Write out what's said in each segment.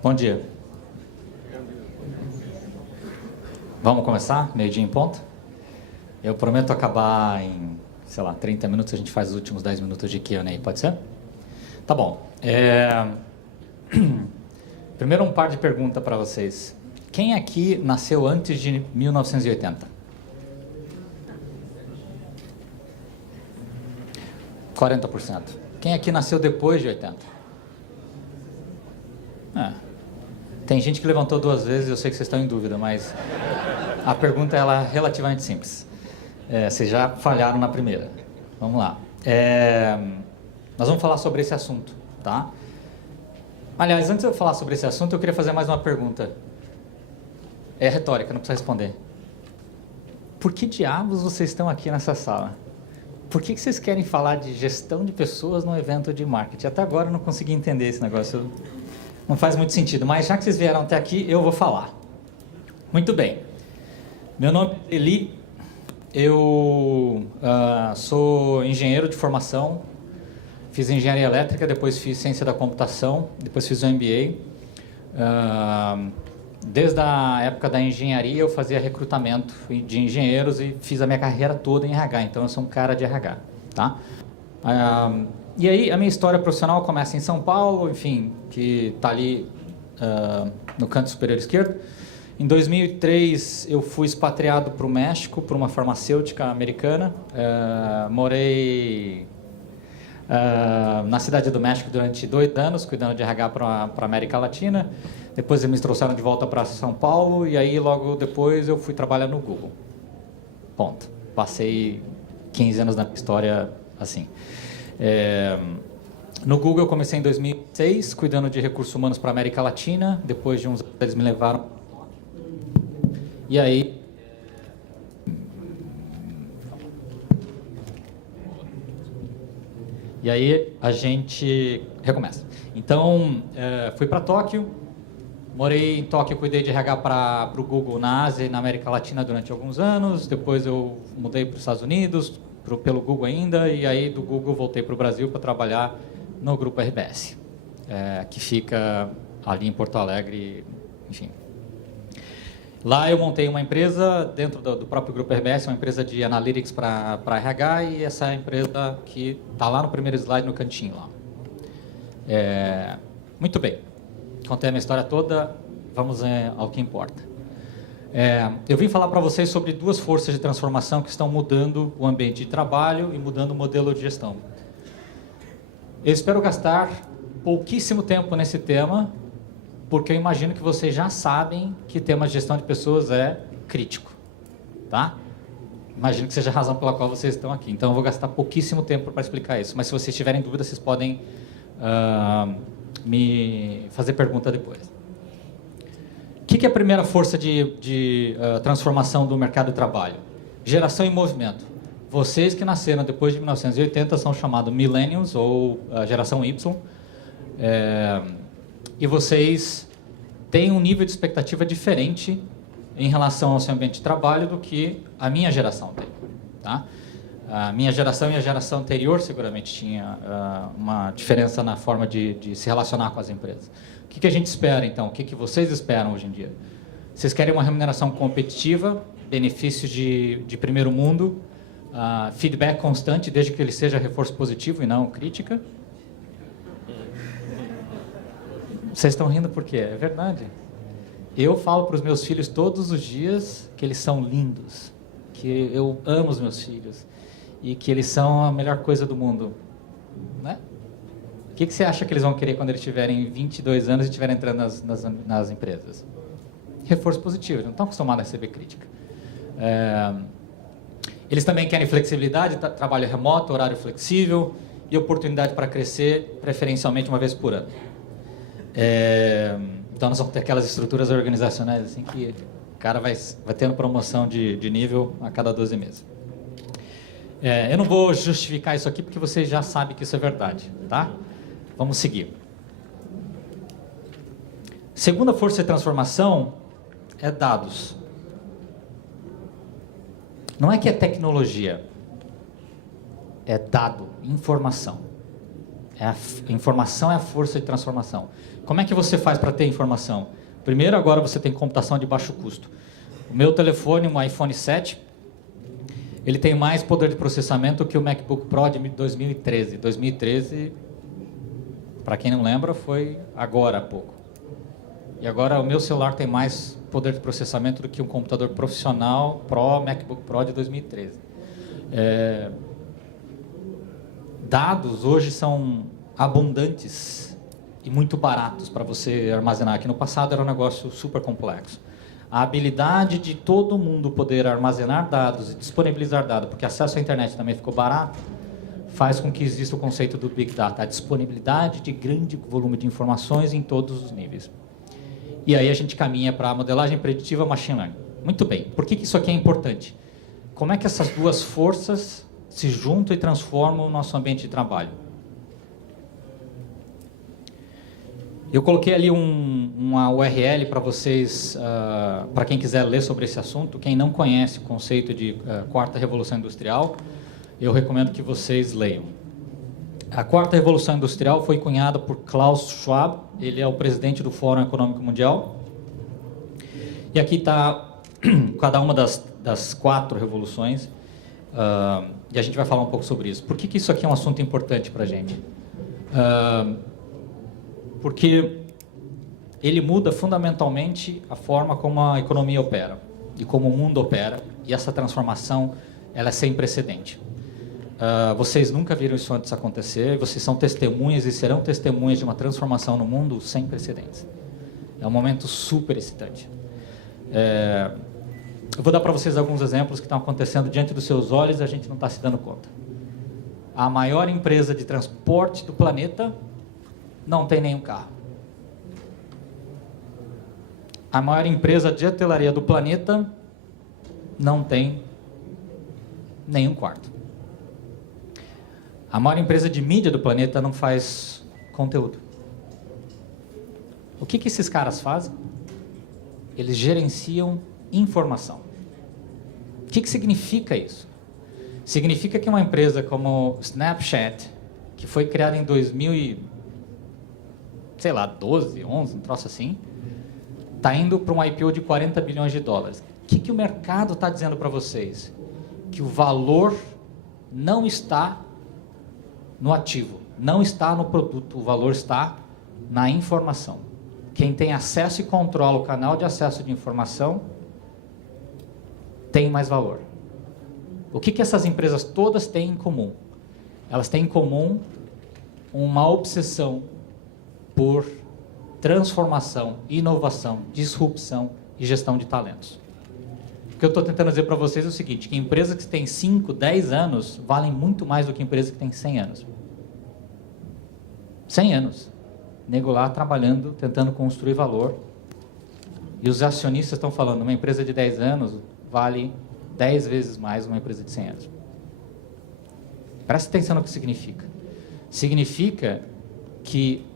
Bom dia. Vamos começar? Meio-dia em ponto? Eu prometo acabar em, sei lá, 30 minutos. A gente faz os últimos 10 minutos de Q&A, pode ser? Tá bom. Primeiro um par de perguntas para vocês. Quem aqui nasceu antes de 1980? 40%. Quem aqui nasceu depois de 80? Tem gente que levantou 2 vezes, eu sei que vocês estão em dúvida, mas a pergunta ela é relativamente simples. Vocês já falharam na primeira. Vamos lá. Nós vamos falar sobre esse assunto, tá? Aliás, antes de eu falar sobre esse assunto, eu queria fazer mais uma pergunta. É retórica, não precisa responder. Por que diabos vocês estão aqui nessa sala? Por que vocês querem falar de gestão de pessoas num evento de marketing? Até agora eu não consegui entender esse negócio. Não faz muito sentido, mas já que vocês vieram até aqui, eu vou falar. Muito bem. Meu nome é Eli. Eu sou engenheiro de formação. Fiz engenharia elétrica, depois fiz ciência da computação, depois fiz o MBA. Desde a época da engenharia, eu fazia recrutamento de engenheiros e fiz a minha carreira toda em RH. Então, eu sou um cara de RH, tá? E aí, a minha história profissional começa em São Paulo, enfim, que está ali no canto superior esquerdo. Em 2003, eu fui expatriado para o México, para uma farmacêutica americana. Morei na Cidade do México durante 2 anos, cuidando de RH para a América Latina. Depois eles me trouxeram de volta para São Paulo e aí logo depois eu fui trabalhar no Google. Ponto. Passei 15 anos na história assim. No Google eu comecei em 2006, cuidando de recursos humanos para a América Latina. Depois de uns anos eles me levaram. E aí a gente recomeça. Então, fui para Tóquio, morei em Tóquio, cuidei de RH para o Google na Ásia e na América Latina durante alguns anos. Depois eu mudei para os Estados Unidos, pelo Google ainda, e aí do Google voltei para o Brasil para trabalhar no Grupo RBS, que fica ali em Porto Alegre, enfim. Lá eu montei uma empresa dentro do próprio Grupo RBS, uma empresa de analytics para RH, e essa empresa que está lá no primeiro slide, no cantinho lá. Muito bem, contei a minha história toda, vamos ao que importa. Eu vim falar para vocês sobre 2 forças de transformação que estão mudando o ambiente de trabalho e mudando o modelo de gestão. Eu espero gastar pouquíssimo tempo nesse tema, porque eu imagino que vocês já sabem que tema de gestão de pessoas é crítico, tá? Imagino que seja a razão pela qual vocês estão aqui. Então, eu vou gastar pouquíssimo tempo para explicar isso. Mas, se vocês tiverem dúvidas, vocês podem me fazer pergunta depois. O que é a primeira força de transformação do mercado de trabalho? Geração em movimento. Vocês que nasceram depois de 1980 são chamados millennials ou geração Y. E vocês têm um nível de expectativa diferente em relação ao seu ambiente de trabalho do que a minha geração tem, tá? A minha geração e a geração anterior seguramente tinha uma diferença na forma de se relacionar com as empresas. O que a gente espera, então? O que vocês esperam hoje em dia? Vocês querem uma remuneração competitiva, benefícios de primeiro mundo, feedback constante, desde que ele seja reforço positivo e não crítica. Vocês estão rindo por quê? É verdade. Eu falo para os meus filhos todos os dias que eles são lindos, que eu amo os meus filhos e que eles são a melhor coisa do mundo, né? O que você acha que eles vão querer quando eles tiverem 22 anos e estiverem entrando nas empresas? Reforço positivo, eles não estão acostumados a receber crítica. Eles também querem flexibilidade, trabalho remoto, horário flexível e oportunidade para crescer, preferencialmente uma vez por ano. Então, nós vamos ter aquelas estruturas organizacionais assim que o cara vai tendo promoção de nível a cada 12 meses. Eu não vou justificar isso aqui porque vocês já sabem que isso é verdade, tá? Vamos seguir. Segunda força de transformação é dados. Não é que é tecnologia, é dado, informação. Informação é a força de transformação. Como é que você faz para ter informação? Primeiro, agora você tem computação de baixo custo. O meu telefone, um iPhone 7, ele tem mais poder de processamento que o MacBook Pro de 2013. 2013, para quem não lembra, foi agora há pouco. E agora o meu celular tem mais poder de processamento do que um computador profissional Pro, MacBook Pro de 2013. Dados hoje são abundantes e muito baratos para você armazenar. Aqui no passado era um negócio super complexo. A habilidade de todo mundo poder armazenar dados e disponibilizar dados, porque acesso à internet também ficou barato, faz com que exista o conceito do Big Data, a disponibilidade de grande volume de informações em todos os níveis. E aí a gente caminha para a modelagem preditiva Machine Learning. Muito bem, por que isso aqui é importante? Como é que essas duas forças se juntam e transformam o nosso ambiente de trabalho? Eu coloquei ali uma URL para vocês, para quem quiser ler sobre esse assunto. Quem não conhece o conceito de quarta revolução industrial, eu recomendo que vocês leiam. A quarta revolução industrial foi cunhada por Klaus Schwab, ele é o presidente do Fórum Econômico Mundial. E aqui está cada uma das 4 revoluções, e a gente vai falar um pouco sobre isso. Por que isso aqui é um assunto importante para a gente? Porque ele muda fundamentalmente a forma como a economia opera e como o mundo opera, e essa transformação ela é sem precedente. Vocês nunca viram isso antes acontecer, vocês são testemunhas e serão testemunhas de uma transformação no mundo sem precedentes. É um momento super excitante. Eu vou dar para vocês alguns exemplos que estão acontecendo diante dos seus olhos e a gente não está se dando conta. A maior empresa de transporte do planeta não tem nenhum carro. A maior empresa de hotelaria do planeta não tem nenhum quarto. A maior empresa de mídia do planeta não faz conteúdo. O que esses caras fazem? Eles gerenciam informação. O que significa isso? Significa que uma empresa como Snapchat, que foi criada em 2012, 11, um troço assim, está indo para um IPO de 40 bilhões de dólares. O que o mercado está dizendo para vocês? Que o valor não está no ativo, não está no produto, o valor está na informação. Quem tem acesso e controla o canal de acesso de informação tem mais valor. O que essas empresas todas têm em comum? Elas têm em comum uma obsessão por transformação, inovação, disrupção e gestão de talentos. O que eu estou tentando dizer para vocês é o seguinte, que empresas que têm 5, 10 anos valem muito mais do que empresas que têm 100 anos. 100 anos. Nego lá trabalhando, tentando construir valor. E os acionistas estão falando, uma empresa de 10 anos vale 10 vezes mais uma empresa de 100 anos. Presta atenção no que significa. Significa que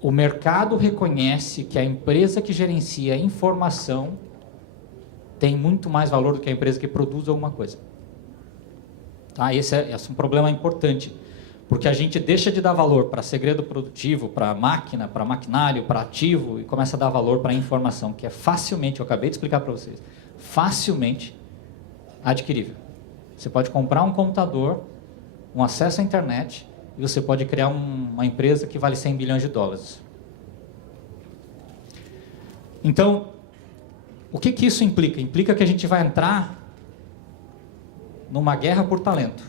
o mercado reconhece que a empresa que gerencia a informação tem muito mais valor do que a empresa que produz alguma coisa. Tá? Esse é um problema importante, porque a gente deixa de dar valor para segredo produtivo, para máquina, para maquinário, para ativo, e começa a dar valor para a informação, que é facilmente, eu acabei de explicar para vocês, facilmente adquirível. Você pode comprar um computador, um acesso à internet, e você pode criar uma empresa que vale 100 bilhões de dólares. Então, o que isso implica? Implica que a gente vai entrar numa guerra por talento.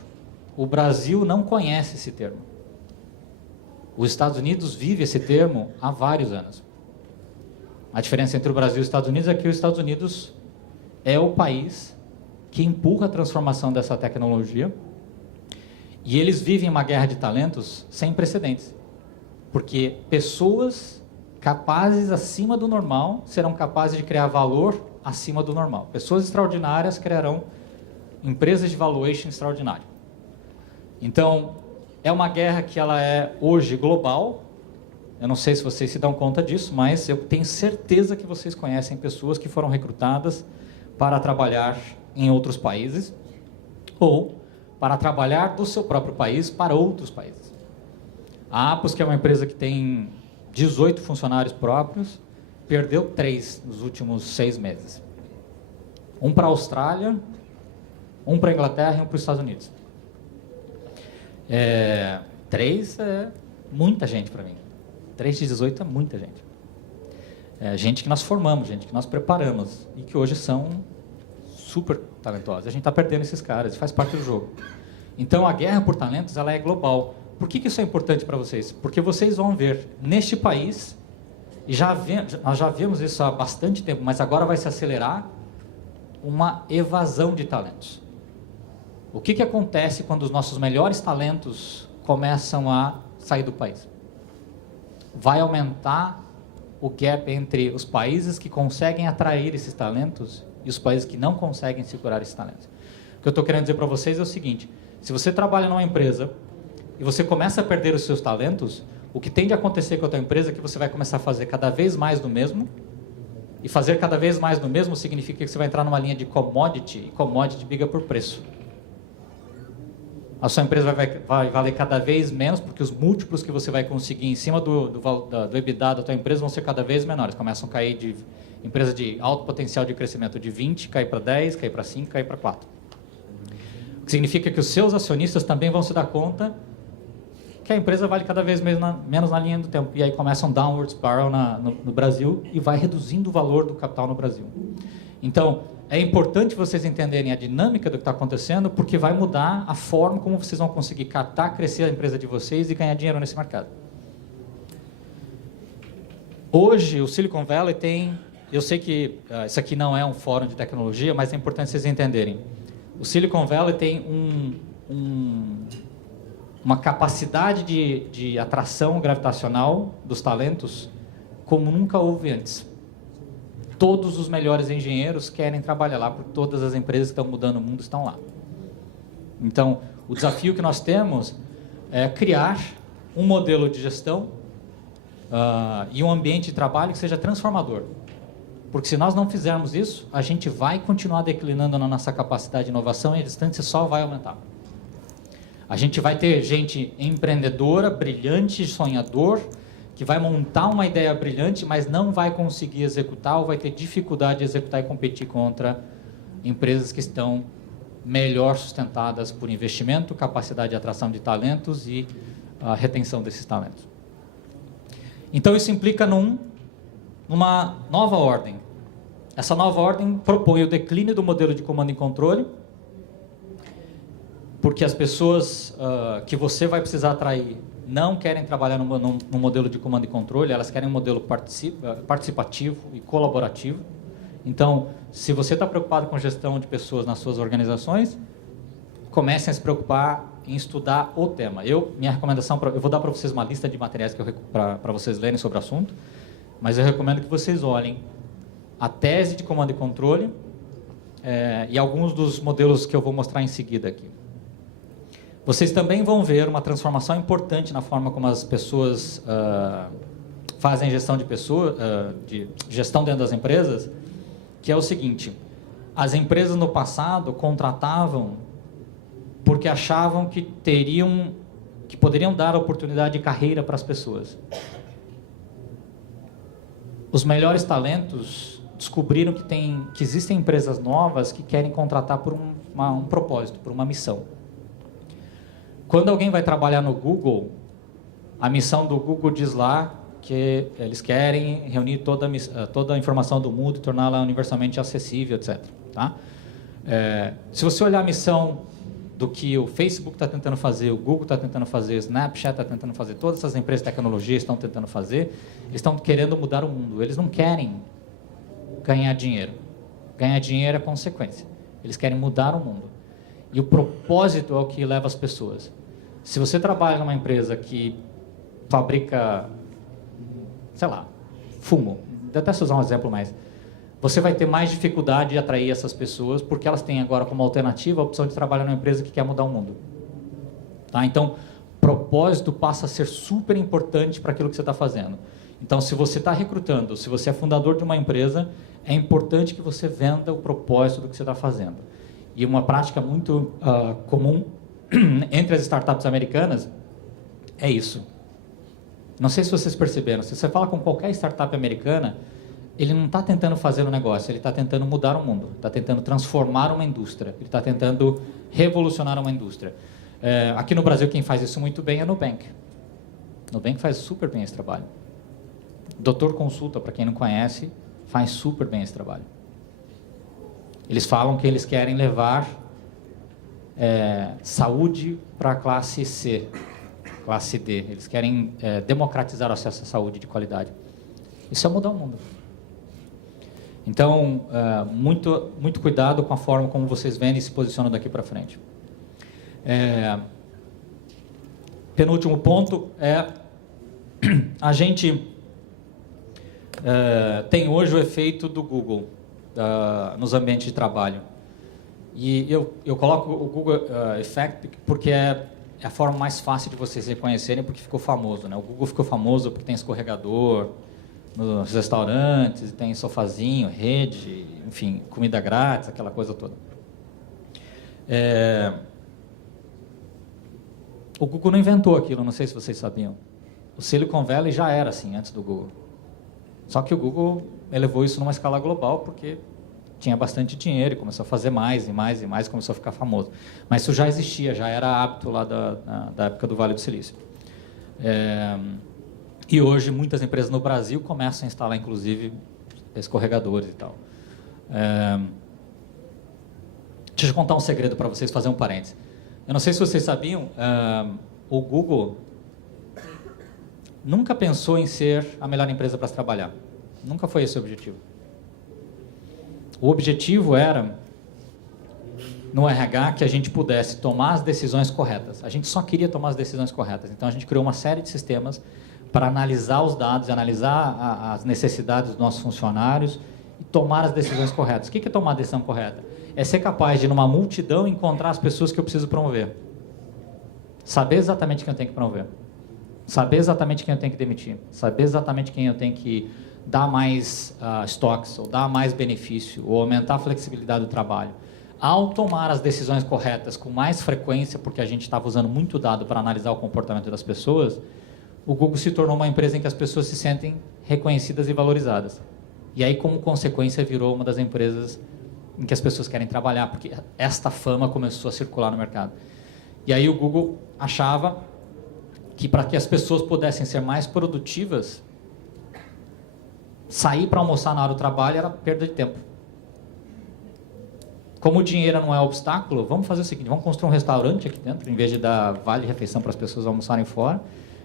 O Brasil não conhece esse termo. Os Estados Unidos vive esse termo há vários anos. A diferença entre o Brasil e os Estados Unidos é que os Estados Unidos é o país que empurra a transformação dessa tecnologia, e eles vivem uma guerra de talentos sem precedentes, porque pessoas capazes acima do normal serão capazes de criar valor acima do normal. Pessoas extraordinárias criarão empresas de valuation extraordinário. Então, é uma guerra que ela é hoje global. Eu não sei se vocês se dão conta disso, mas eu tenho certeza que vocês conhecem pessoas que foram recrutadas para trabalhar em outros países ou para trabalhar do seu próprio país para outros países. A Apos, que é uma empresa que tem 18 funcionários próprios, perdeu 3 nos últimos 6 meses. Um para a Austrália, um para a Inglaterra e um para os Estados Unidos. 3 é muita gente para mim. 3 de 18 é muita gente. Gente que nós formamos, gente que nós preparamos e que hoje são super talentosos. A gente está perdendo esses caras, faz parte do jogo. Então, a guerra por talentos ela é global. Por que isso é importante para vocês? Porque vocês vão ver, neste país, e nós já vimos isso há bastante tempo, mas agora vai se acelerar, uma evasão de talentos. O que acontece quando os nossos melhores talentos começam a sair do país? Vai aumentar o gap entre os países que conseguem atrair esses talentos e os países que não conseguem segurar esses talentos. O que eu estou querendo dizer para vocês é o seguinte: se você trabalha numa empresa e você começa a perder os seus talentos, o que tende a acontecer com a tua empresa é que você vai começar a fazer cada vez mais do mesmo, e fazer cada vez mais do mesmo significa que você vai entrar numa linha de commodity, e commodity briga por preço. A sua empresa vai valer cada vez menos, porque os múltiplos que você vai conseguir em cima do EBITDA da tua empresa vão ser cada vez menores. Começam a cair de empresa de alto potencial de crescimento de 20, cair para 10, cair para 5, cair para 4. O que significa que os seus acionistas também vão se dar conta que a empresa vale cada vez menos na linha do tempo. E aí começa um downward spiral no Brasil e vai reduzindo o valor do capital no Brasil. Então, é importante vocês entenderem a dinâmica do que está acontecendo, porque vai mudar a forma como vocês vão conseguir captar, crescer a empresa de vocês e ganhar dinheiro nesse mercado. Hoje, o Silicon Valley tem... Eu sei que isso aqui não é um fórum de tecnologia, mas é importante vocês entenderem. O Silicon Valley tem uma capacidade de atração gravitacional dos talentos como nunca houve antes. Todos os melhores engenheiros querem trabalhar lá, porque todas as empresas que estão mudando o mundo estão lá. Então, o desafio que nós temos é criar um modelo de gestão e um ambiente de trabalho que seja transformador. Porque se nós não fizermos isso, a gente vai continuar declinando na nossa capacidade de inovação e a distância só vai aumentar. A gente vai ter gente empreendedora, brilhante, sonhador, que vai montar uma ideia brilhante, mas não vai conseguir executar ou vai ter dificuldade de executar e competir contra empresas que estão melhor sustentadas por investimento, capacidade de atração de talentos e a retenção desses talentos. Então, isso implica numa nova ordem. Essa nova ordem propõe o declínio do modelo de comando e controle, porque as pessoas que você vai precisar atrair não querem trabalhar num modelo de comando e controle, elas querem um modelo participativo e colaborativo. Então, se você está preocupado com gestão de pessoas nas suas organizações, comecem a se preocupar em estudar o tema. Minha recomendação, eu vou dar para vocês uma lista de materiais para vocês lerem sobre o assunto, mas eu recomendo que vocês olhem a tese de comando e controle e alguns dos modelos que eu vou mostrar em seguida aqui. Vocês também vão ver uma transformação importante na forma como as pessoas fazem gestão de pessoas, de gestão dentro das empresas, que é o seguinte: as empresas no passado contratavam porque achavam que poderiam dar oportunidade de carreira para as pessoas. Os melhores talentos descobriram que existem empresas novas que querem contratar por um propósito, por uma missão. Quando alguém vai trabalhar no Google, a missão do Google diz lá que eles querem reunir toda a informação do mundo e torná-la universalmente acessível, etc. Tá? Se você olhar a missão do que o Facebook está tentando fazer, o Google está tentando fazer, o Snapchat está tentando fazer, todas essas empresas de tecnologia estão tentando fazer, eles estão querendo mudar o mundo. Eles não querem ganhar dinheiro. Ganhar dinheiro é consequência. Eles querem mudar o mundo. E o propósito é o que leva as pessoas. Se você trabalha numa empresa que fabrica, sei lá, fumo, detesto usar um exemplo, mas você vai ter mais dificuldade de atrair essas pessoas porque elas têm agora como alternativa a opção de trabalhar numa empresa que quer mudar o mundo. Tá? Então, propósito passa a ser super importante para aquilo que você está fazendo. Então, se você está recrutando, se você é fundador de uma empresa, é importante que você venda o propósito do que você está fazendo. E uma prática muito comum entre as startups americanas é isso. Não sei se vocês perceberam, se você fala com qualquer startup americana, ele não está tentando fazer um negócio, ele está tentando mudar o mundo, está tentando transformar uma indústria, ele está tentando revolucionar uma indústria. Aqui no Brasil, quem faz isso muito bem é o Nubank. O Nubank faz super bem esse trabalho. Doutor Consulta, para quem não conhece, faz super bem esse trabalho. Eles falam que eles querem levar saúde para a classe C, classe D. Eles querem democratizar o acesso à saúde de qualidade. Isso é mudar o mundo. Então, muito cuidado com a forma como vocês vendem e se posicionam daqui para frente. Penúltimo ponto a gente tem hoje o efeito do Google nos ambientes de trabalho. E eu coloco o Google Effect porque é a forma mais fácil de vocês reconhecerem, porque ficou famoso, né? O Google ficou famoso porque tem escorregador nos restaurantes, tem sofazinho, rede, enfim, comida grátis, aquela coisa toda. O Google não inventou aquilo, não sei se vocês sabiam. O Silicon Valley já era assim, antes do Google. Só que o Google elevou isso numa escala global, porque tinha bastante dinheiro e começou a fazer mais e mais e mais, começou a ficar famoso. Mas isso já existia, já era hábito lá da época do Vale do Silício. E hoje muitas empresas no Brasil começam a instalar, inclusive, escorregadores e tal. Deixa eu contar um segredo para vocês, fazer um parênteses. Eu não sei se vocês sabiam, o Google nunca pensou em ser a melhor empresa para se trabalhar. Nunca foi esse o objetivo. O objetivo era, no RH, que a gente pudesse tomar as decisões corretas. A gente só queria tomar as decisões corretas. Então, a gente criou uma série de sistemas para analisar os dados, analisar as necessidades dos nossos funcionários e tomar as decisões corretas. O que é tomar a decisão correta? É ser capaz de, numa multidão, encontrar as pessoas que eu preciso promover. Saber exatamente quem eu tenho que promover. Saber exatamente quem eu tenho que demitir. Saber exatamente quem eu tenho que dar mais estoques, ou dar mais benefício, ou aumentar a flexibilidade do trabalho. Ao tomar as decisões corretas com mais frequência, porque a gente estava usando muito dado para analisar o comportamento das pessoas, o Google se tornou uma empresa em que as pessoas se sentem reconhecidas e valorizadas. E aí, como consequência, virou uma das empresas em que as pessoas querem trabalhar, porque esta fama começou a circular no mercado. E aí o Google achava que para que as pessoas pudessem ser mais produtivas, sair para almoçar na hora do trabalho era perda de tempo. Como o dinheiro não é obstáculo, vamos fazer o seguinte, vamos construir um restaurante aqui dentro, em vez de dar vale-refeição para as pessoas almoçarem fora,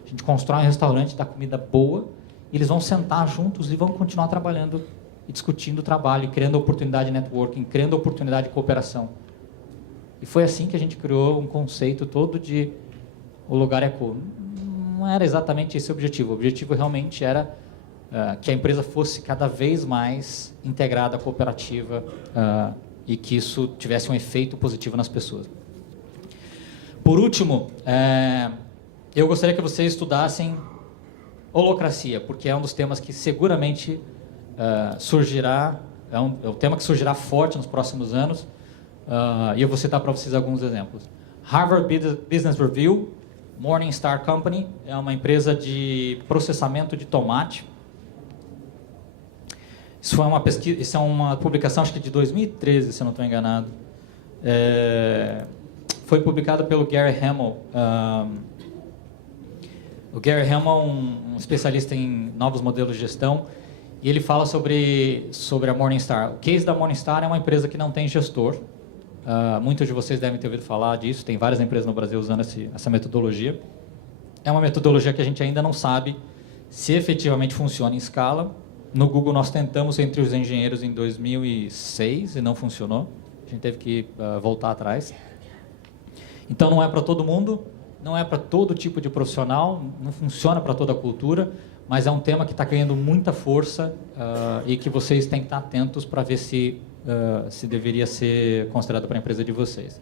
a gente constrói um restaurante, dá comida boa, e eles vão sentar juntos e vão continuar trabalhando e discutindo o trabalho, criando oportunidade de networking, criando oportunidade de cooperação. E foi assim que a gente criou um conceito todo de o lugar é cool. Não era exatamente esse o objetivo. O objetivo realmente era que a empresa fosse cada vez mais integrada, cooperativa, e que isso tivesse um efeito positivo nas pessoas. Por último, eu gostaria que vocês estudassem holacracia, porque é um dos temas que seguramente surgirá, é um tema que surgirá forte nos próximos anos, e eu vou citar para vocês alguns exemplos. Harvard Business Review, Morningstar Company, é uma empresa de processamento de tomate. Isso foi uma pesquisa, isso é uma publicação, acho que de 2013, se eu não estou enganado. Foi publicada pelo Gary Hamel. O Gary Hamel é um especialista em novos modelos de gestão, e ele fala sobre a Morningstar. O case da Morningstar é uma empresa que não tem gestor. Muitos de vocês devem ter ouvido falar disso, tem várias empresas no Brasil usando essa metodologia. É uma metodologia que a gente ainda não sabe se efetivamente funciona em escala. No Google nós tentamos entre os engenheiros em 2006 e não funcionou. A gente teve que voltar atrás. Então não é para todo mundo, não é para todo tipo de profissional, não funciona para toda a cultura, mas é um tema que está ganhando muita força e que vocês têm que estar atentos para ver se deveria ser considerado para a empresa de vocês.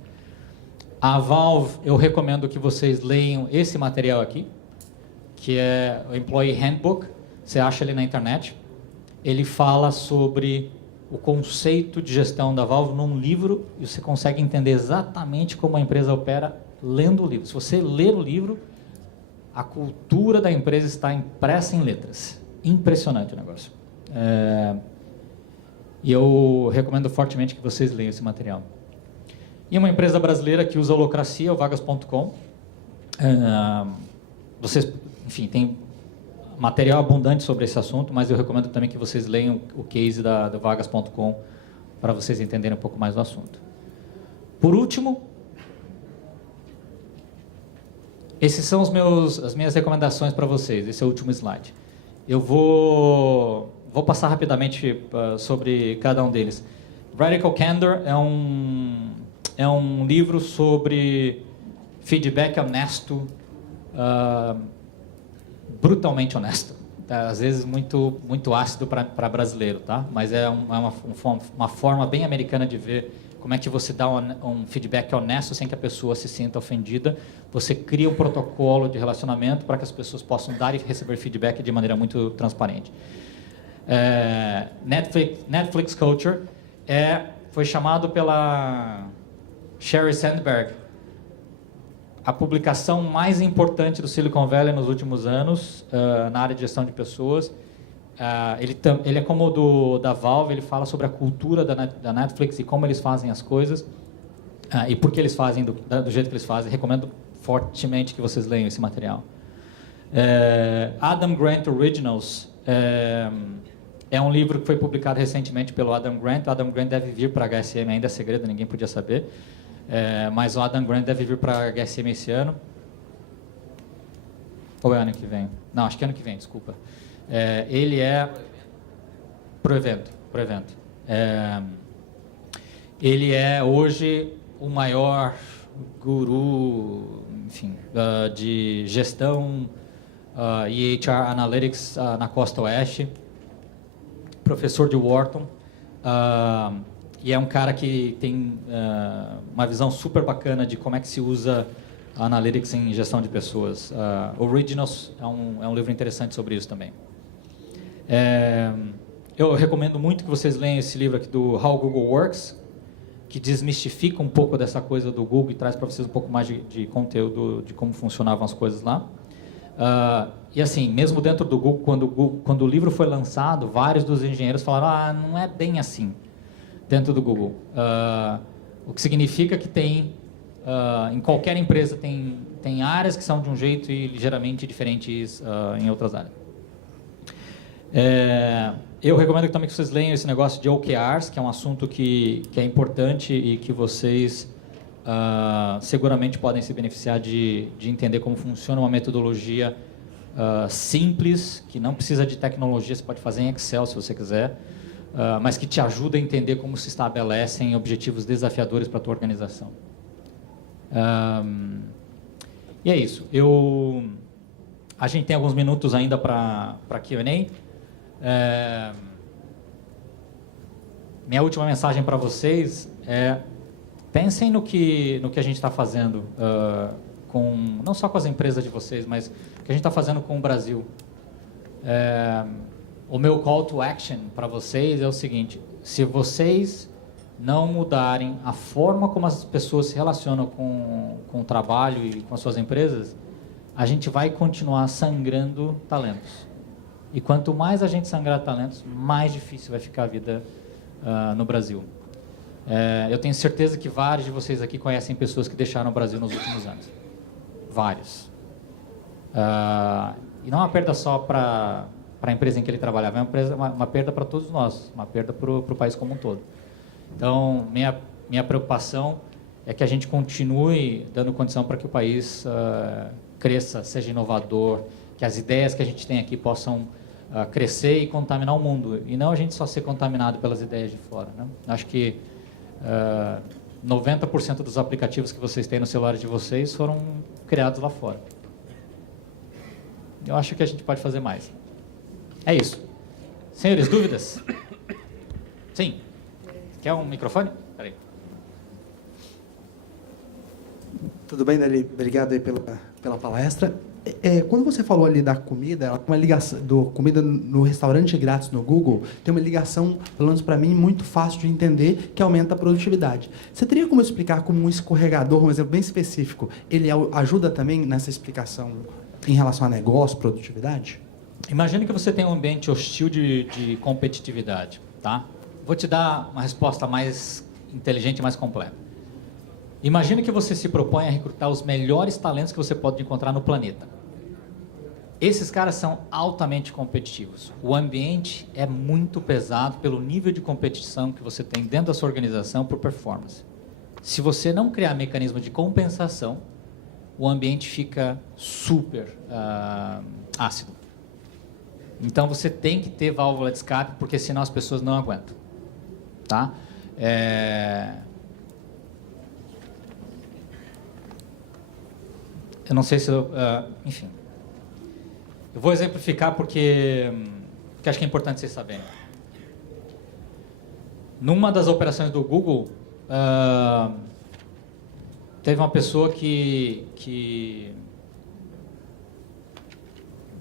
A Valve, eu recomendo que vocês leiam esse material aqui, que é o Employee Handbook, você acha ele na internet. Ele fala sobre o conceito de gestão da Valve num livro, e você consegue entender exatamente como a empresa opera lendo o livro. Se você ler o livro, a cultura da empresa está impressa em letras. Impressionante o negócio. E eu recomendo fortemente que vocês leiam esse material. E uma empresa brasileira que usa holacracia, o Vagas.com. Vocês, enfim, tem material abundante sobre esse assunto, mas eu recomendo também que vocês leiam o case da Vagas.com para vocês entenderem um pouco mais do assunto. Por último, esses são as minhas recomendações para vocês. Esse é o último slide. Eu vou passar rapidamente sobre cada um deles. Radical Candor é um livro sobre feedback honesto, brutalmente honesto. Às vezes muito ácido para brasileiro, tá? Mas é uma forma bem americana de ver como é que você dá um feedback honesto sem que a pessoa se sinta ofendida. Você cria um protocolo de relacionamento para que as pessoas possam dar e receber feedback de maneira muito transparente. Netflix Culture foi chamado pela Sheryl Sandberg a publicação mais importante do Silicon Valley nos últimos anos, na área de gestão de pessoas. Ele é como o da Valve, ele fala sobre a cultura da Netflix e como eles fazem as coisas, e por que eles fazem do jeito que eles fazem. Recomendo fortemente que vocês leiam esse material. Adam Grant Originals é um livro que foi publicado recentemente pelo Adam Grant. O Adam Grant deve vir para a HSM, ainda é segredo, ninguém podia saber. Mas o Adam Grant deve vir para a HSM esse ano. Ou é ano que vem? Não, acho que é ano que vem, desculpa. Ele é pro evento. Ele é hoje o maior guru, enfim, de gestão e HR Analytics na Costa Oeste. Professor de Wharton. E é um cara que tem uma visão super bacana de como é que se usa Analytics em gestão de pessoas. Originals é um livro interessante sobre isso também. Eu recomendo muito que vocês leiam esse livro aqui do How Google Works, que desmistifica um pouco dessa coisa do Google e traz para vocês um pouco mais de conteúdo de como funcionavam as coisas lá. E assim, mesmo dentro do Google, quando o livro foi lançado, vários dos engenheiros falaram, não é bem assim dentro do Google. O que significa que em qualquer empresa tem áreas que são de um jeito e ligeiramente diferentes em outras áreas. Eu recomendo também que vocês leiam esse negócio de OKRs, que é um assunto que é importante e que vocês seguramente podem se beneficiar de entender como funciona uma metodologia simples, que não precisa de tecnologia, você pode fazer em Excel se você quiser, mas que te ajuda a entender como se estabelecem objetivos desafiadores para a tua organização. E é isso. A gente tem alguns minutos ainda para Q&A. Minha última mensagem para vocês é: pensem no que a gente está fazendo, não só com as empresas de vocês, mas o que a gente está fazendo com o Brasil. O meu call to action para vocês é o seguinte: se vocês não mudarem a forma como as pessoas se relacionam com o trabalho e com as suas empresas, a gente vai continuar sangrando talentos. E quanto mais a gente sangrar talentos, mais difícil vai ficar a vida no Brasil. Eu tenho certeza que vários de vocês aqui conhecem pessoas que deixaram o Brasil nos últimos anos. Vários. E não é uma perda só para a empresa em que ele trabalhava, é uma perda para todos nós, uma perda para o país como um todo. Então, minha preocupação é que a gente continue dando condição para que o país cresça, seja inovador, que as ideias que a gente tem aqui possam crescer e contaminar o mundo, e não a gente só ser contaminado pelas ideias de fora, né? Acho que 90% dos aplicativos que vocês têm no celular de vocês foram criados lá fora. Eu acho que a gente pode fazer mais. É isso. Senhores, dúvidas? Sim. Quer um microfone? Espera aí. Tudo bem, Dali? Obrigado aí pela palestra. Quando você falou ali da comida, uma ligação comida no restaurante grátis no Google, tem uma ligação, pelo menos para mim, muito fácil de entender, que aumenta a produtividade. Você teria como explicar como um escorregador, um exemplo bem específico, ele ajuda também nessa explicação? em relação a negócio, produtividade? Imagine que você tem um ambiente hostil de competitividade, tá? Vou te dar uma resposta mais inteligente e mais completa. Imagine que você se propõe a recrutar os melhores talentos que você pode encontrar no planeta. Esses caras são altamente competitivos. O ambiente é muito pesado pelo nível de competição que você tem dentro da sua organização por performance. Se você não criar mecanismo de compensação, o ambiente fica super ácido. Então você tem que ter válvula de escape, porque senão as pessoas não aguentam, tá? Eu não sei se enfim, eu vou exemplificar porque acho que é importante vocês saberem. Numa das operações do Google, teve uma pessoa que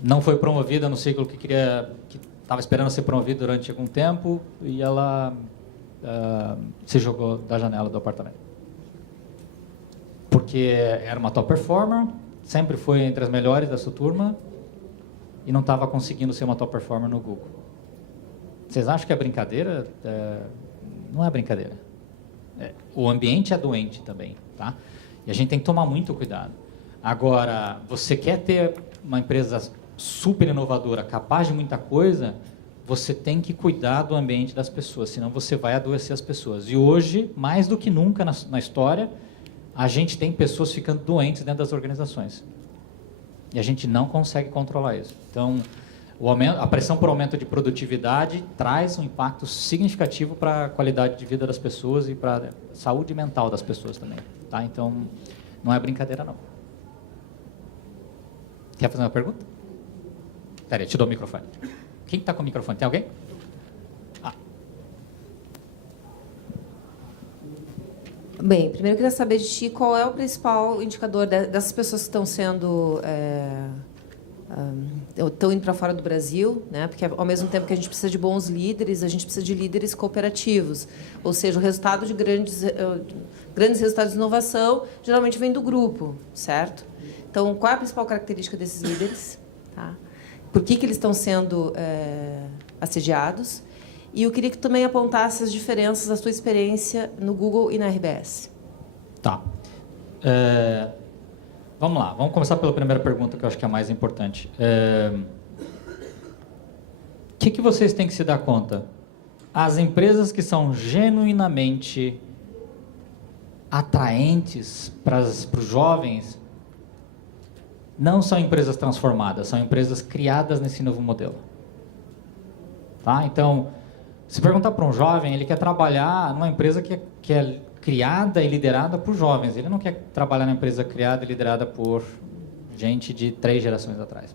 não foi promovida no ciclo que estava esperando ser promovida durante algum tempo, e ela se jogou da janela do apartamento. Porque era uma top performer, sempre foi entre as melhores da sua turma, e não estava conseguindo ser uma top performer no Google. Vocês acham que é brincadeira? Não é brincadeira. O ambiente é doente também, tá? E a gente tem que tomar muito cuidado. Agora, você quer ter uma empresa super inovadora, capaz de muita coisa, você tem que cuidar do ambiente das pessoas, senão você vai adoecer as pessoas. E hoje, mais do que nunca na história, a gente tem pessoas ficando doentes dentro das organizações. E a gente não consegue controlar isso. Então, a pressão por aumento de produtividade traz um impacto significativo para a qualidade de vida das pessoas e para a saúde mental das pessoas também. Tá? Então, não é brincadeira, não. Quer fazer uma pergunta? Peraí, te dou o microfone. Quem está com o microfone? Tem alguém? Bem, primeiro eu queria saber de ti qual é o principal indicador dessas pessoas que estão sendo... estão indo para fora do Brasil, né? Porque ao mesmo tempo que a gente precisa de bons líderes, a gente precisa de líderes cooperativos. Ou seja, o resultado de grandes resultados de inovação geralmente vem do grupo, certo? Então, qual é a principal característica desses líderes? Tá? Por que eles estão sendo assediados? E eu queria que tu também apontasse as diferenças da tua experiência no Google e na RBS. Tá. Vamos lá, vamos começar pela primeira pergunta, que eu acho que é a mais importante. O que vocês têm que se dar conta? As empresas que são genuinamente atraentes para os jovens não são empresas transformadas, são empresas criadas nesse novo modelo. Tá? Então, se perguntar para um jovem, ele quer trabalhar numa empresa que é criada e liderada por jovens. Ele não quer trabalhar numa empresa criada e liderada por gente de 3 gerações atrás.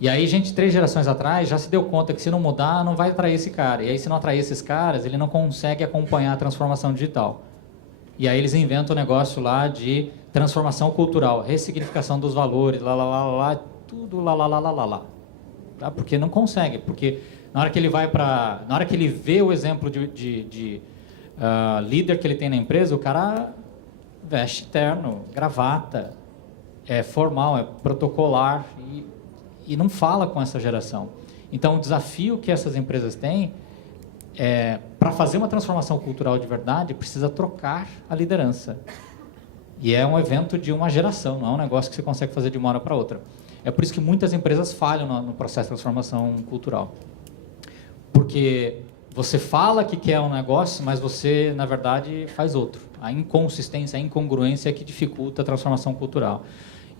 E aí, gente de 3 gerações atrás já se deu conta que se não mudar, não vai atrair esse cara. E aí, se não atrair esses caras, ele não consegue acompanhar a transformação digital. E aí eles inventam um negócio lá de transformação cultural, ressignificação dos valores, tudo lá. Tá? Porque não consegue, porque na hora que ele na hora que ele vê o exemplo de líder que ele tem na empresa, o cara veste terno, gravata, é formal, é protocolar e não fala com essa geração. Então, o desafio que essas empresas têm para fazer uma transformação cultural de verdade, precisa trocar a liderança. E é um evento de uma geração, não é um negócio que você consegue fazer de uma hora para outra. É por isso que muitas empresas falham no processo de transformação cultural. Porque você fala que quer um negócio, mas você, na verdade, faz outro. A inconsistência, a incongruência é que dificulta a transformação cultural.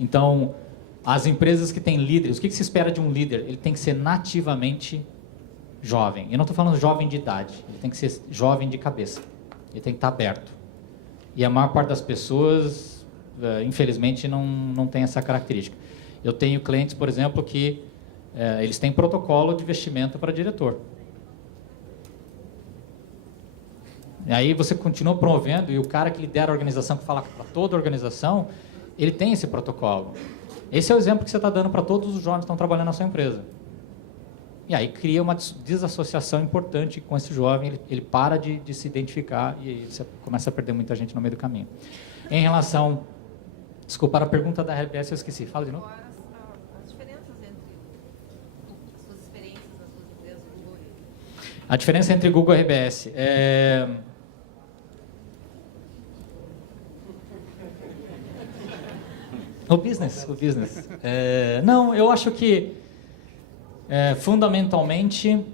Então, as empresas que têm líderes, o que se espera de um líder? Ele tem que ser nativamente jovem. Eu não estou falando jovem de idade, ele tem que ser jovem de cabeça. Ele tem que estar aberto. E a maior parte das pessoas, infelizmente, não tem essa característica. Eu tenho clientes, por exemplo, que eles têm protocolo de vestimenta para diretor. E aí você continua promovendo, e o cara que lidera a organização, que fala para toda a organização, ele tem esse protocolo. Esse é o exemplo que você está dando para todos os jovens que estão trabalhando na sua empresa. E aí cria uma desassociação importante com esse jovem, ele para de se identificar e aí você começa a perder muita gente no meio do caminho. Em relação... Desculpa, a pergunta da RBS eu esqueci. Fala de novo. A diferença entre Google e RBS o business. Não, eu acho que fundamentalmente,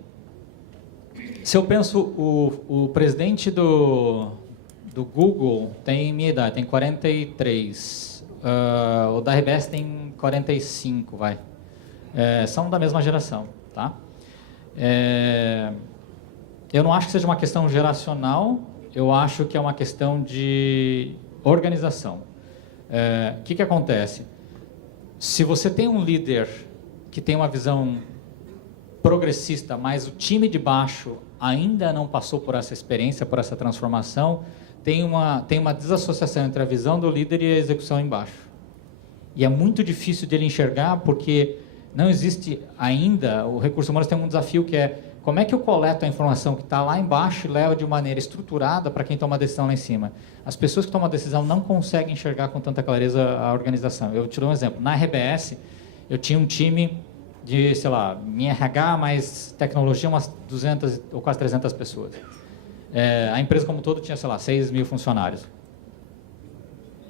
se eu penso, o presidente do Google tem minha idade, tem 43. O da RBS tem 45, vai. São da mesma geração, tá? Eu não acho que seja uma questão geracional, eu acho que é uma questão de organização. O que acontece? Se você tem um líder que tem uma visão progressista, mas o time de baixo ainda não passou por essa experiência, por essa transformação, tem uma desassociação entre a visão do líder e a execução embaixo. E é muito difícil de ele enxergar, porque não existe ainda, o recurso humano tem um desafio que é como é que eu coleto a informação que está lá embaixo e levo de maneira estruturada para quem toma a decisão lá em cima. As pessoas que tomam a decisão não conseguem enxergar com tanta clareza a organização. Eu te dou um exemplo. Na RBS, eu tinha um time de, sei lá, minha RH mais tecnologia, umas 200 ou quase 300 pessoas. A empresa como um todo tinha, sei lá, 6 mil funcionários.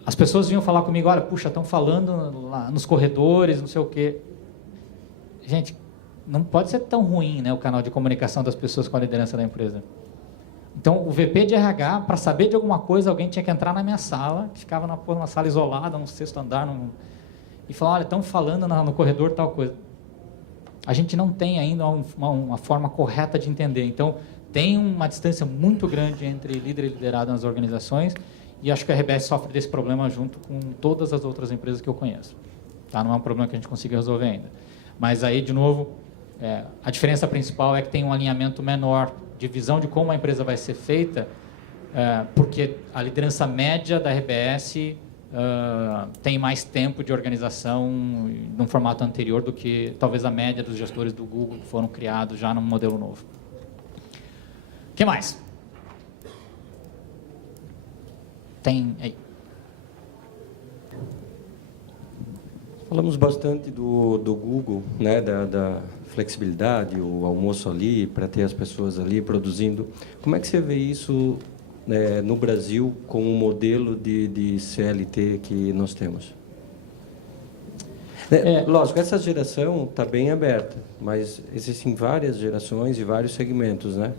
As pessoas vinham falar comigo, olha, puxa, estão falando lá nos corredores, não sei o quê. Gente, não pode ser tão ruim, né, o canal de comunicação das pessoas com a liderança da empresa. Então, o VP de RH, para saber de alguma coisa, alguém tinha que entrar na minha sala, que ficava numa sala isolada, no 6º andar, e falar, olha, estão falando no corredor tal coisa. A gente não tem ainda uma forma correta de entender. Então, tem uma distância muito grande entre líder e liderado nas organizações, e acho que a RBS sofre desse problema junto com todas as outras empresas que eu conheço. Tá? Não é um problema que a gente consiga resolver ainda. Mas aí, de novo, a diferença principal é que tem um alinhamento menor de visão de como a empresa vai ser feita, porque a liderança média da RBS tem mais tempo de organização num formato anterior do que talvez a média dos gestores do Google que foram criados já num modelo novo. O que mais? Tem aí. Falamos bastante do Google, né, da flexibilidade, o almoço ali, para ter as pessoas ali produzindo. Como é que você vê isso no Brasil com o modelo de CLT que nós temos? Lógico, essa geração está bem aberta, mas existem várias gerações e vários segmentos, né?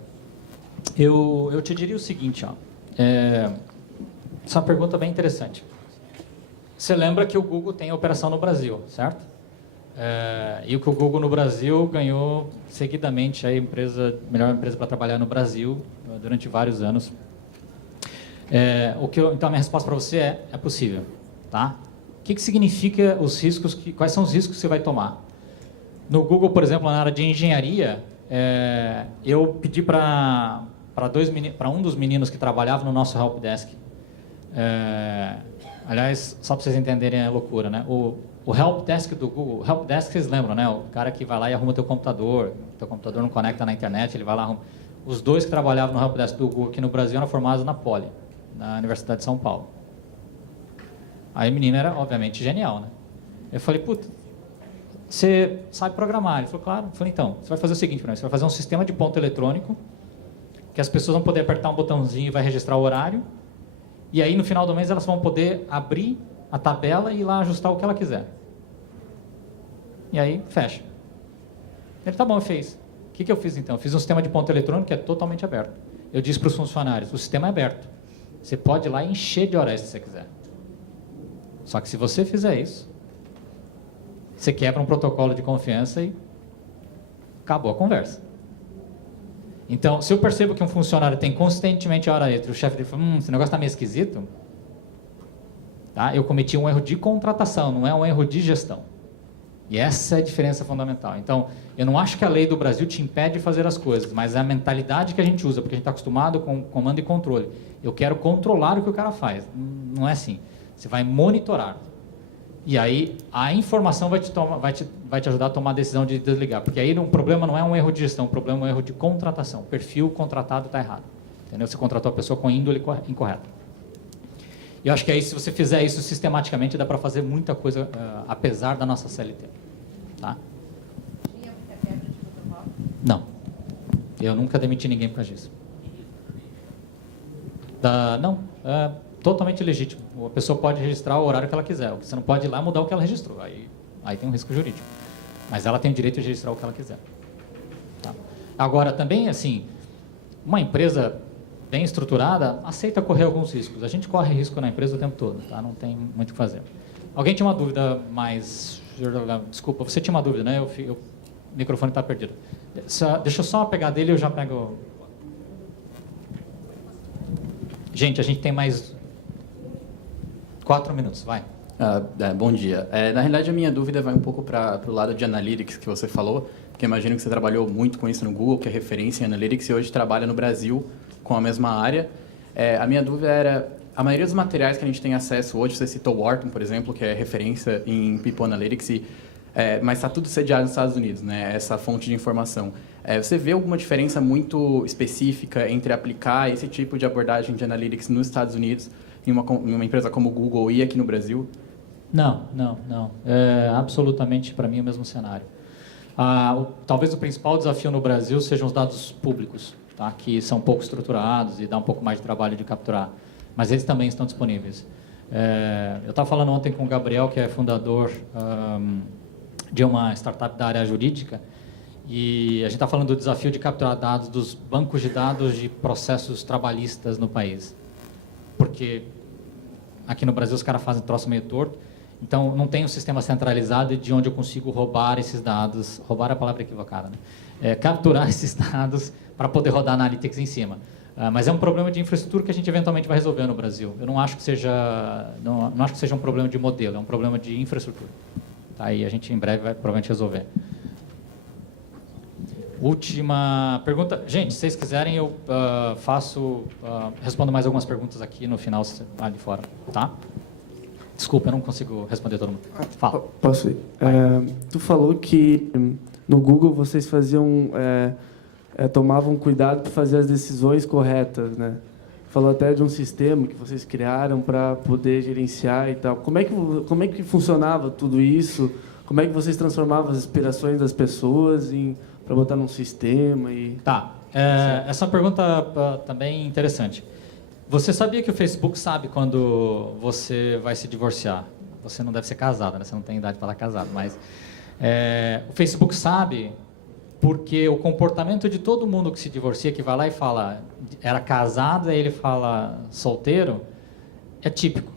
Eu te diria o seguinte, ó, essa é uma pergunta bem interessante. Você lembra que o Google tem a operação no Brasil, certo? E que o Google no Brasil ganhou seguidamente a melhor empresa para trabalhar no Brasil durante vários anos. Então, a minha resposta para você é possível. Tá? O que significa os riscos, quais são os riscos que você vai tomar? No Google, por exemplo, na área de engenharia, eu pedi para um dos meninos que trabalhava no nosso helpdesk, aliás, só para vocês entenderem a loucura, né? O helpdesk do Google, helpdesk vocês lembram, né? O cara que vai lá e arruma teu computador não conecta na internet, ele vai lá e arruma. Os dois que trabalhavam no helpdesk do Google aqui no Brasil eram formados na Poli, na Universidade de São Paulo. Aí o menino era, obviamente, genial, né? Eu falei, puta, você sabe programar? Ele falou, claro. Eu falei, então, você vai fazer o seguinte para mim, você vai fazer um sistema de ponto eletrônico, que as pessoas vão poder apertar um botãozinho e vai registrar o horário, e aí no final do mês elas vão poder abrir a tabela e ir lá ajustar o que ela quiser. E aí, fecha. Ele, tá bom, eu fiz. O que eu fiz então? Eu fiz um sistema de ponto eletrônico que é totalmente aberto. Eu disse para os funcionários, o sistema é aberto. Você pode ir lá e encher de horas se você quiser. Só que se você fizer isso, você quebra um protocolo de confiança e acabou a conversa. Então, se eu percebo que um funcionário tem consistentemente a hora extra, o chefe dele fala, esse negócio está meio esquisito, tá? Eu cometi um erro de contratação, não é um erro de gestão. E essa é a diferença fundamental. Então, eu não acho que a lei do Brasil te impede de fazer as coisas, mas é a mentalidade que a gente usa, porque a gente está acostumado com comando e controle. Eu quero controlar o que o cara faz. Não é assim. Você vai monitorar. E aí, a informação vai te ajudar a tomar a decisão de desligar. Porque aí o problema não é um erro de gestão, o problema é um erro de contratação. O perfil contratado está errado. Entendeu? Você contratou a pessoa com índole incorreta. E eu acho que aí, se você fizer isso sistematicamente, dá para fazer muita coisa, apesar da nossa CLT. Tá? Tinha muita quebra de protocolo? Não. Eu nunca demiti ninguém por causa disso. Não, é totalmente legítimo. A pessoa pode registrar o horário que ela quiser. Você não pode ir lá mudar o que ela registrou. Aí tem um risco jurídico. Mas ela tem o direito de registrar o que ela quiser. Tá? Agora, também, assim, uma empresa bem estruturada aceita correr alguns riscos. A gente corre risco na empresa o tempo todo, tá? Não tem muito o que fazer. Alguém tinha uma dúvida mais... Desculpa, você tinha uma dúvida, né? O microfone está perdido. Deixa eu só pegar dele e eu já pego... Gente, a gente tem mais 4 minutos, vai. Bom dia. Na realidade, a minha dúvida vai um pouco para o lado de Analytics que você falou, porque imagino que você trabalhou muito com isso no Google, que é referência em Analytics, e hoje trabalha no Brasil com a mesma área. A minha dúvida era, a maioria dos materiais que a gente tem acesso hoje, você citou o Wharton, por exemplo, que é referência em People Analytics, mas está tudo sediado nos Estados Unidos, né? Essa fonte de informação. Você vê alguma diferença muito específica entre aplicar esse tipo de abordagem de Analytics nos Estados Unidos em uma empresa como o Google e aqui no Brasil? Não. Absolutamente, para mim, é o mesmo cenário. Talvez o principal desafio no Brasil sejam os dados públicos, tá? Que são pouco estruturados e dá um pouco mais de trabalho de capturar. Mas eles também estão disponíveis. Eu estava falando ontem com o Gabriel, que é fundador de uma startup da área jurídica, e a gente está falando do desafio de capturar dados dos bancos de dados de processos trabalhistas no país. Porque aqui no Brasil os caras fazem troço meio torto, então não tem um sistema centralizado de onde eu consigo roubar esses dados, roubar é a palavra equivocada, né? Capturar esses dados para poder rodar Analytics em cima. Mas é um problema de infraestrutura que a gente eventualmente vai resolver no Brasil. Eu não acho que seja, não acho que seja um problema de modelo, é um problema de infraestrutura. Tá? E a gente em breve vai provavelmente resolver. Última pergunta. Gente, se vocês quiserem, eu respondo mais algumas perguntas aqui no final, ali fora, tá? Desculpa, eu não consigo responder todo mundo. Fala. Posso ir? Tu falou que no Google vocês faziam, tomavam cuidado para fazer as decisões corretas, né? Falou até de um sistema que vocês criaram para poder gerenciar e tal. Como é que funcionava tudo isso? Como é que vocês transformavam as inspirações das pessoas para botar num sistema? Tá. Essa pergunta também é interessante. Você sabia que o Facebook sabe quando você vai se divorciar? Você não deve ser casada, né? Você não tem idade para estar casado, mas o Facebook sabe porque o comportamento de todo mundo que se divorcia, que vai lá e fala era casado, aí ele fala solteiro, é típico.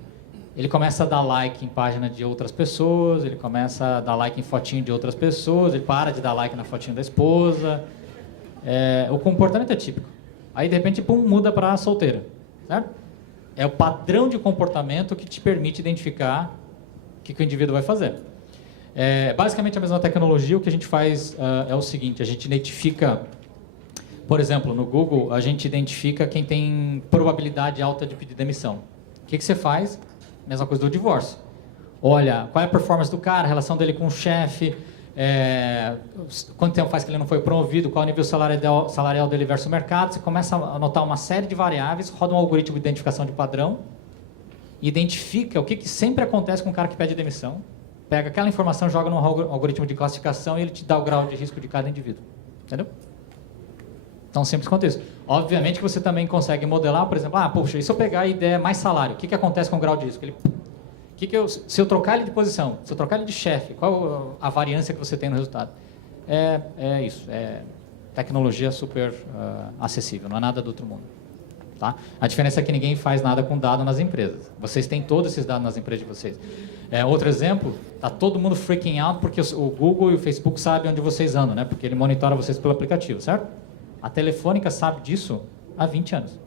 Ele começa a dar like em página de outras pessoas, ele começa a dar like em fotinho de outras pessoas, ele para de dar like na fotinho da esposa. O comportamento é típico. Aí, de repente, pum, muda para solteira. Certo? É o padrão de comportamento que te permite identificar o que o indivíduo vai fazer. Basicamente, a mesma tecnologia, o que a gente faz é o seguinte, a gente identifica, por exemplo, no Google, a gente identifica quem tem probabilidade alta de pedir demissão. O que você faz? Mesma coisa do divórcio. Olha, qual é a performance do cara, a relação dele com o chefe, quanto tempo faz que ele não foi promovido, qual é o nível salarial dele versus o mercado. Você começa a anotar uma série de variáveis, roda um algoritmo de identificação de padrão, identifica o que sempre acontece com o cara que pede demissão, pega aquela informação, joga num algoritmo de classificação e ele te dá o grau de risco de cada indivíduo. Entendeu? Tão simples quanto isso. Obviamente que você também consegue modelar, por exemplo, poxa, e se eu pegar a ideia mais salário, o que acontece com o grau de risco? Se eu trocar ele de posição, se eu trocar ele de chefe, qual a variância que você tem no resultado? É isso, tecnologia super acessível, não é nada do outro mundo. Tá? A diferença é que ninguém faz nada com dado nas empresas. Vocês têm todos esses dados nas empresas de vocês. Outro exemplo, está todo mundo freaking out porque o Google e o Facebook sabem onde vocês andam, né? Porque ele monitora vocês pelo aplicativo, certo? A Telefônica sabe disso há 20 anos.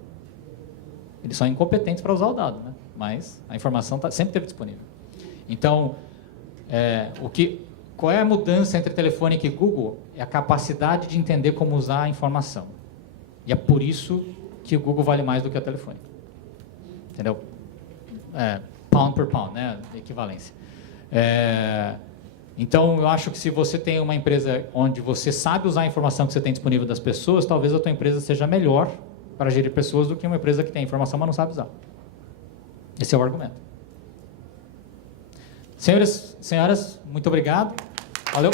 Eles são incompetentes para usar o dado, né? Mas a informação sempre esteve disponível. Então, qual é a mudança entre Telefônica e Google? É a capacidade de entender como usar a informação. E é por isso que o Google vale mais do que a Telefônica. Entendeu? Pound per pound, né? Equivalência. Então, eu acho que se você tem uma empresa onde você sabe usar a informação que você tem disponível das pessoas, talvez a tua empresa seja melhor para gerir pessoas do que uma empresa que tem informação, mas não sabe usar. Esse é o argumento. Senhoras, muito obrigado. Valeu.